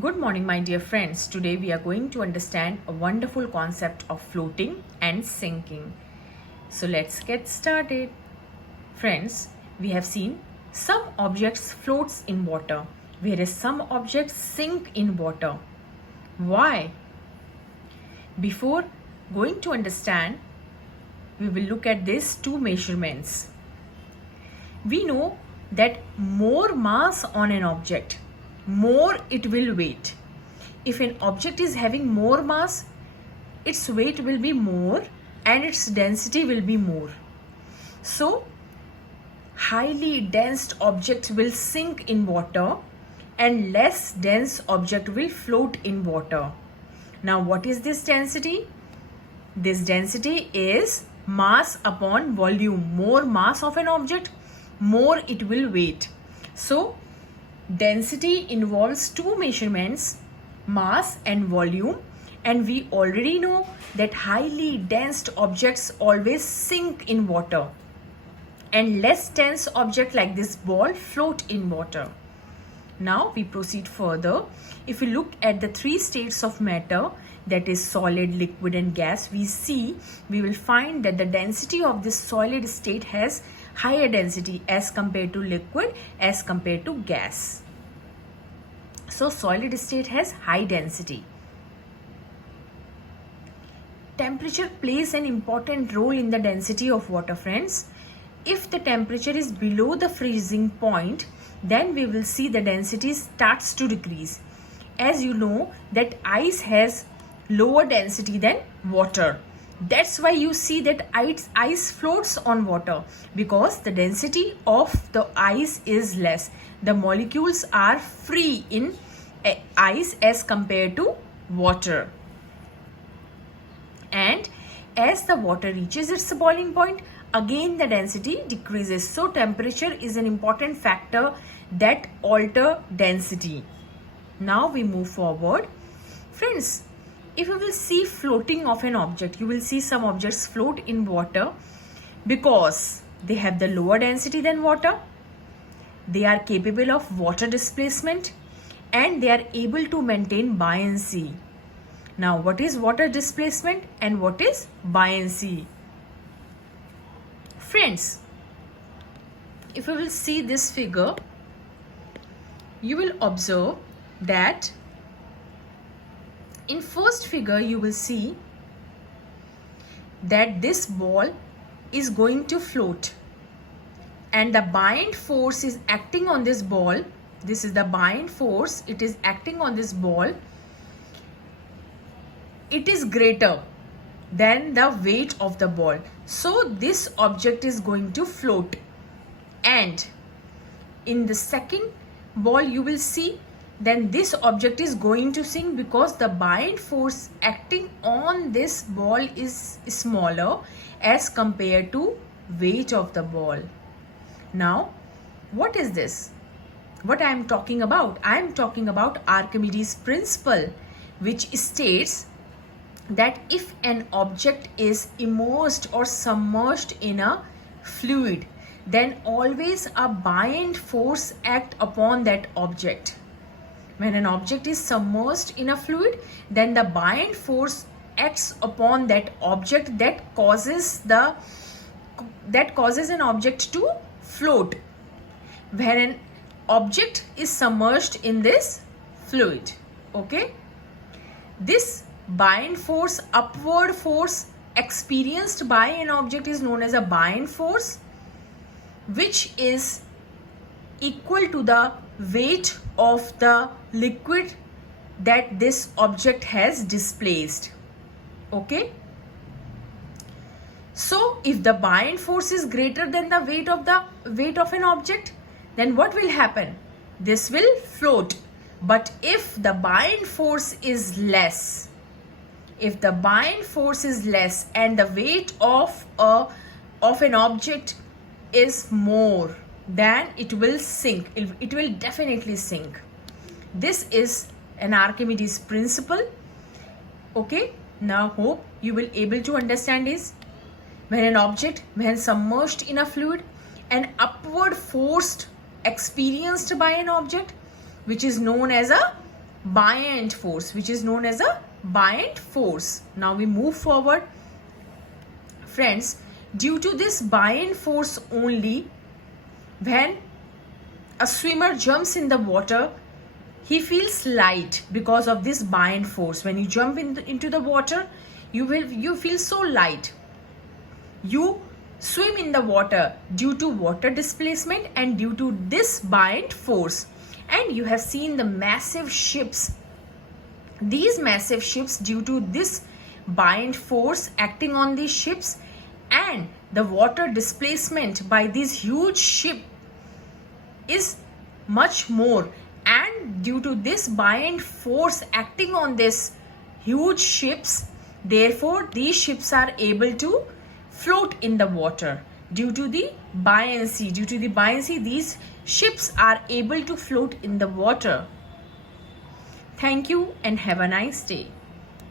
Good morning, my dear friends. Today we are going to understand a wonderful concept of floating and sinking. So let's get started. Friends, we have seen some objects floats in water, whereas some objects sink in water. Why? Before going to understand, we will look at these two measurements. We know that more mass on an object, more it will weight. If an object is having more mass, its weight will be more and its density will be more. So, highly dense object will sink in water and less dense object will float in water. Now, what is this density? This density is mass upon volume. More mass of an object, more it will weight. So, density involves two measurements, mass and volume, and we already know that highly dense objects always sink in water and less dense object like this ball float in water. Now we proceed further. If we look at the three states of matter, that is solid, liquid and gas, we will find that the density of this solid state has higher density as compared to liquid as compared to gas. So solid state has high density. Temperature plays an important role in the density of water, friends. If the temperature is below the freezing point, then we will see the density starts to decrease. As you know that ice has lower density than water. That's why you see that ice floats on water, because the density of the ice is less. The molecules are free in ice as compared to water. And as the water reaches its boiling point, again the density decreases. So temperature is an important factor that alter density. Now we move forward. Friends, if you will see floating of an object, you will see some objects float in water because they have the lower density than water. They are capable of water displacement and they are able to maintain buoyancy. Now, what is water displacement and what is buoyancy? Friends, if you will see this figure, you will observe that in first figure you will see that this ball is going to float and the buoyant force is acting on this ball. This is the buoyant force, it is acting on this ball. It is greater than the weight of the ball. So this object is going to float. And in the second ball you will see then this object is going to sink because the buoyant force acting on this ball is smaller as compared to weight of the ball. Now, what is this? What I am talking about? I am talking about Archimedes principle, which states that if an object is immersed or submerged in a fluid, then always a buoyant force acts upon that object. When an object is submerged in a fluid, then the buoyant force acts upon that object that causes an object to float. When an object is submerged in this fluid, okay, this buoyant force, upward force experienced by an object is known as a buoyant force, which is equal to the weight of the liquid that this object has displaced. Okay, so if the buoyant force is greater than the weight of an object, then what will happen? This will float. But if the buoyant force is less, and the weight of an object is more, then it will sink. It will definitely sink. This is an Archimedes principle. Okay, now hope you will able to understand this. When an object, when submerged in a fluid, an upward force experienced by an object, which is known as a buoyant force, which is known as a buoyant force. Now we move forward. Friends, due to this buoyant force only, when a swimmer jumps in the water, he feels light because of this buoyant force. When you jump into the water, you feel so light. You swim in the water due to water displacement and due to this buoyant force. And you have seen the massive ships. These massive ships, due to this buoyant force acting on these ships and the water displacement by these huge ships is much more, and due to this buoyant force acting on this huge ships, therefore these ships are able to float in the water. Due to the buoyancy, these ships are able to float in the water. Thank you and have a nice day.